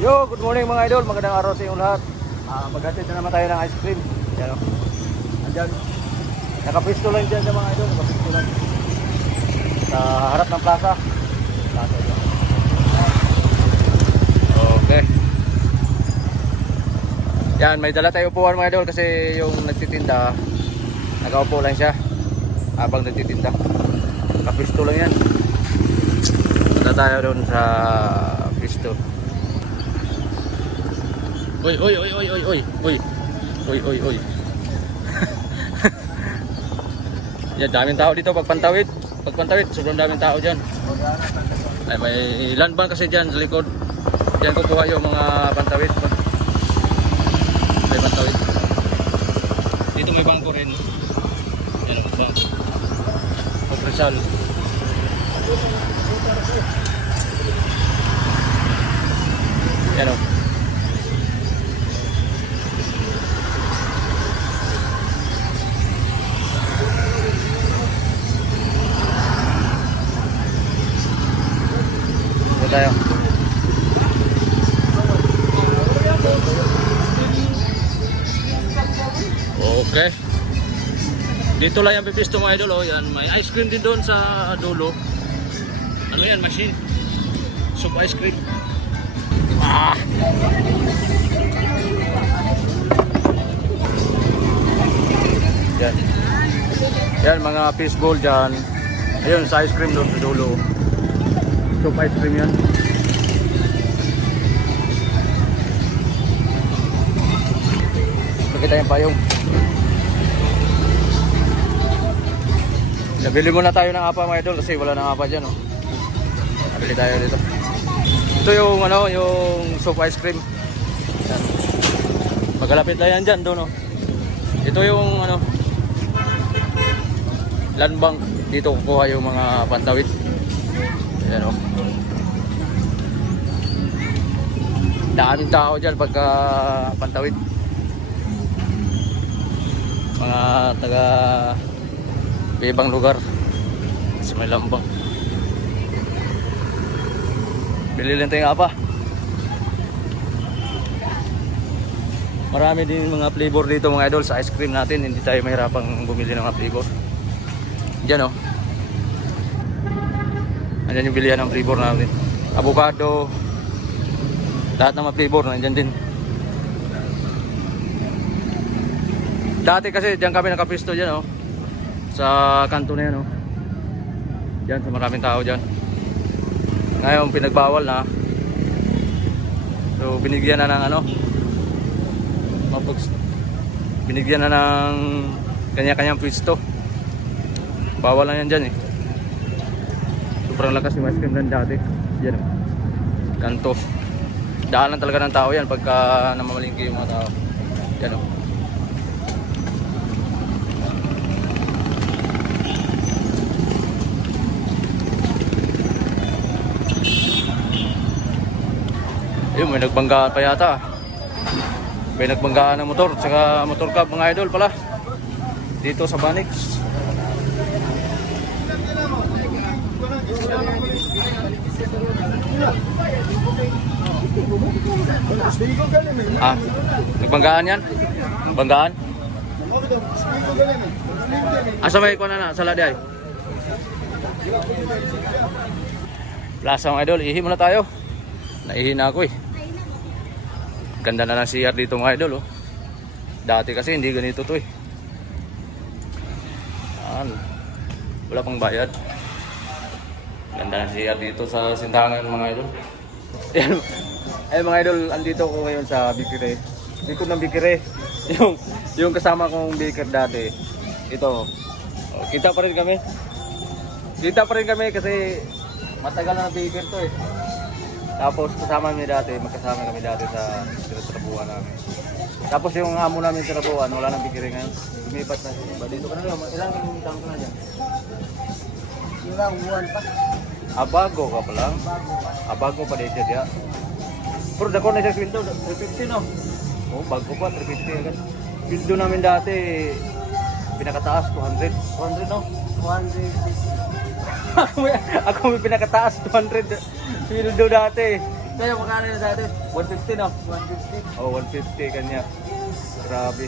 Yo, good morning mga idol. Magandang araw sa inyong lahat. Ah, maghatid na naman tayo ng ice cream. Yan o. Andyan. Nakapisto lang dyan mga idol. Nakapisto lang. Sa harap ng plaza. Plaza ito. Okay. Yan, may dala tayo upuan mga idol kasi yung nagtitinda, nakaupo lang siya habang nagtitinda. Nakapisto lang yan. Punta tayo doon sa Oy, oy, oy, oy, oy, oy, oy. Oy, oy, oy. Yan, daming tao dito pagpantawid. Pagpantawid, sobrang daming tao dyan. Ay, may land bank kasi dyan sa likod. Diyan kukuha yung mga pantawid. May pantawid. Dito may bangko rin. Yan ang bangko. Rizal. Yan o. Dito lang yung pipisto mga idol. Oh, yan. May ice cream din doon sa dulo. Ano yan? Machine. Soup ice cream. Ah! Yan. Yan mga fishbowl dyan. Ayun sa ice cream doon sa dulo. Soup ice cream yan. Pakita yung payong. Nabili muna tayo ng apa mga idol kasi wala nang apa dyan. Oh. Nabili tayo dito. Ito yung ano, yung soup ice cream. Yan. Magalapit lang yan dyan doon. Oh. Ito yung ano, land bank. Dito kukuha yung mga pantawid. Ayan o. Daming tao dyan pagka pantawid. Mga taga ibang lugar sa may lambang. Bili lang tayong apa. Marami din mga flavor dito mga idol sa ice cream natin. Hindi tayo mahirapang bumili ng mga flavor. Diyan oh. Andyan yung bilihan ng flavor natin. Avocado. Lahat ng mga flavor nandyan din. Dati kasi diyan kami nakapisto diyan oh. Sa kanto na yan oh. Diyan sa maraming tao diyan. Ngayon pinagbawal na. So binigyan na ng ano. Mapags binigyan na ng kanya-kanyang pwesto. Bawal lang yan dyan eh. Sobrang lakas yung ice cream lang dati. Yan oh. Kanto. Daanan talaga ng tao yan pagka namamalingki yung mga tao. Yan oh. Ayun, may nagbanggaan pa yata. May nagbanggaan ng motor, saka motor cab mga idol pala. Dito sa Banix. Ah, nagbanggaan yan? Banggaan? Asa may ko na na, sa ladi ay? Plaza mga idol, ihi muna tayo. Naihi na ako eh. Ganda na ng CR dito mga idol oh. Dati kasi hindi ganito to eh. Yan. Wala pang bayad. Ganda ng CR dito sa sintangan mga idol. Yan. Ay mga idol, andito ko ngayon sa Bikire. Likod ng Bikire. Yung, yung kasama kong baker dati. Ito. Oh, kita pa rin kami. Kita pa rin kami kasi matagal na baker to eh. Tapos kasama kami dati, magkasama kami dati sa trabuhan namin. Tapos yung amo namin sa trabuhan, wala nang bigiri ngayon. Lumipat na siya. Dito ka na lang, ilang taon ka na dyan? Ilang buwan pa. Abago ka pa lang? Abago pa dito diya. Pero dako na siya sweldo, 350 no? Oh, bago pa, 350 agad. Sweldo namin dati, pinakataas, 200. 200 no? 150. Ako, may, pinakataas, 200 sweldo dati. Kaya magkano yun dati? 150 no? 150. Oh, 150 kanya. Grabe.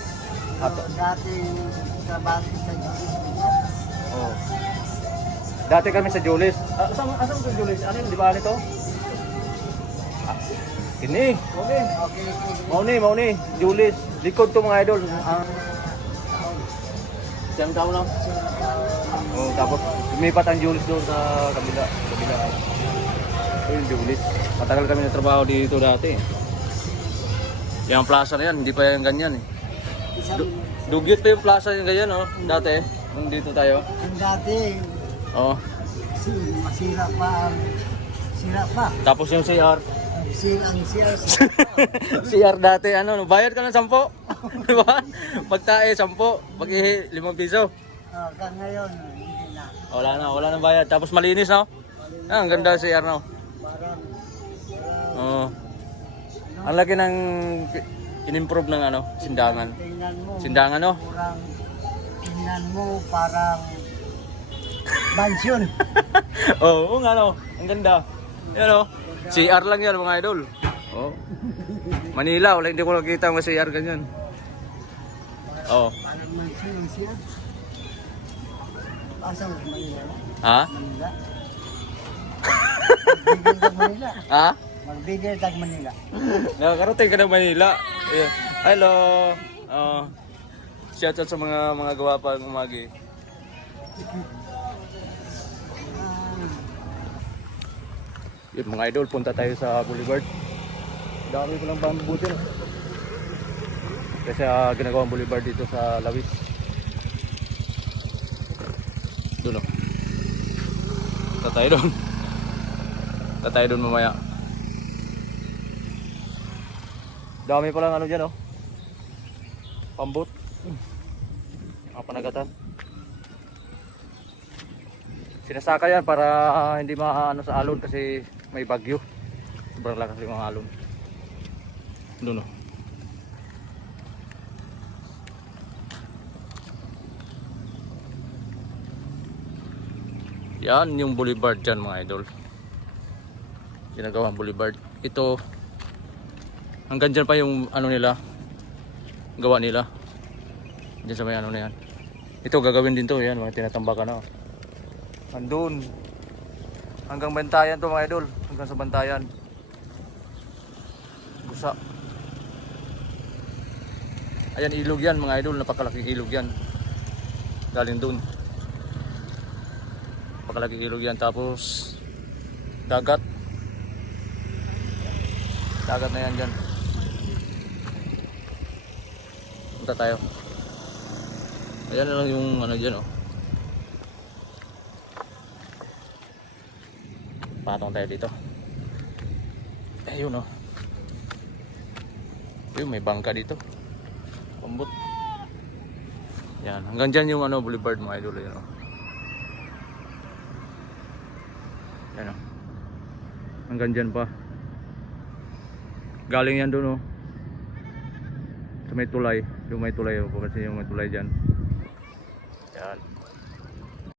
At, So, dati trabaho ko sa Julis oh. Dati kami sa Julis. Ah, asang, asang sa Julis? Ano yun? Di ba nito? Ah, ini. Okay. Okay. Mauni, mauni. Julis. Likod to mga idol. Ang taon. Siyang taon lang. Sila taon. Oh, tapos lumipat ang Julis doon sa kabila. Kabila. Ito yung Julis. Matagal kami nagtrabaho dito dati. Yung plaza na yan, hindi pa yung ganyan eh. Du- Dugyot pa yung plaza yung ganyan oh, dati. Nung dito tayo. ang dati, Oh. si, masira pa sira pa. Tapos yung CR. Sira ang pa. CR dati, ano, no, bayad ka ng 10. Di ba? Pagtae, 10. Pag 5 piso. Ah, ka ngayon. Wala na, wala nang bayad. Tapos malinis, no? Ah, ang ganda ng CR, no? Oo. Ang laki ng in-improve ng ano, sindangan. tingnan mo. Sindangan, no? Parang, tingnan mo parang mansyon. Oo, oh, nga, no? Ang ganda. Yan, no? CR lang yan, mga idol. Oh. Manila, wala hindi ko nakita ang CR ganyan. Oh. Parang mansyon ang siya. Asa mo, Manila? Ha? Manila? Magbigil tag Manila. Ha? Magbigil tag Manila. Nakakarating ka ng Manila. Yeah. Hello. Uh, shout out sa mga mga gawapang umagi. Yun mga idol, punta tayo sa Boulevard. Dami ko lang bamboo din. Kasi uh, ginagawang boulevard dito sa Lawis. Doon o. Punta tayo doon. Punta tayo doon mamaya. Dami pa lang ano dyan oh. Pambot. Mga panagatan. Sinasaka yan para hindi maano sa alon kasi may bagyo. Sobrang lakas yung mga alon. Doon oh. Yan yung boulevard dyan mga idol. Ginagawang boulevard. Ito hanggang dyan pa yung ano nila gawa nila. Dyan sa may ano na yan. Ito gagawin din to. Yan mga tinatambakan na oh. andun. Hanggang bantayan to mga idol. Hanggang sa bantayan. Gusa. Ayan ilog yan mga idol. Napakalaking ilog yan. Galing dun napakalaking ilog yan. Tapos dagat. Dagat na yan dyan. Punta tayo. Ayan lang yung ano dyan oh. Patong tayo dito. Ayun oh. Ayun may bangka dito. Pambot yan hanggang dyan yung ano boulevard mga idol. Ayun oh yan oh hanggang dyan pa. Galing yan doon oh sa may tulay. Yung may tulay oh kasi yung may tulay dyan. Yan